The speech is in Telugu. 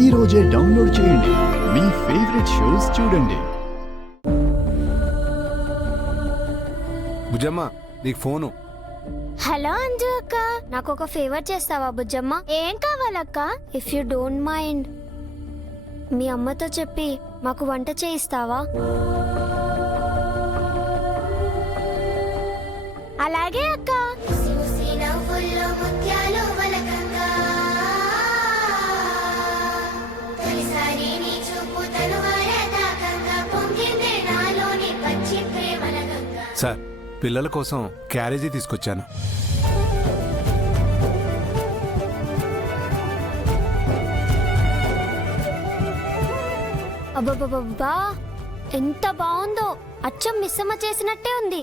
ఈ రోజే డౌన్లోడ్ చేయండి. మీ ఫేవరెట్ షోస్ చూడండి. బుజ్జమ్మ నీకు ఫోను. హలో అంజు అక్క, నాకు ఒక ఫేవర్ చేస్తావా బుజ్జమ్మ? ఏం కావాలక్క? ఇఫ్ యూ డోంట్ మైండ్ మీ అమ్మతో చెప్పి మాకు వంట చేయిస్తావా? అలాగే అక్క. సార్, పిల్లల కోసం క్యారేజీ తీసుకొచ్చాను. అబ్బబ్బబ్బా, ఎంత బాగుందో! అచ్చం మిస్సమ్మ చేసినట్టే ఉంది.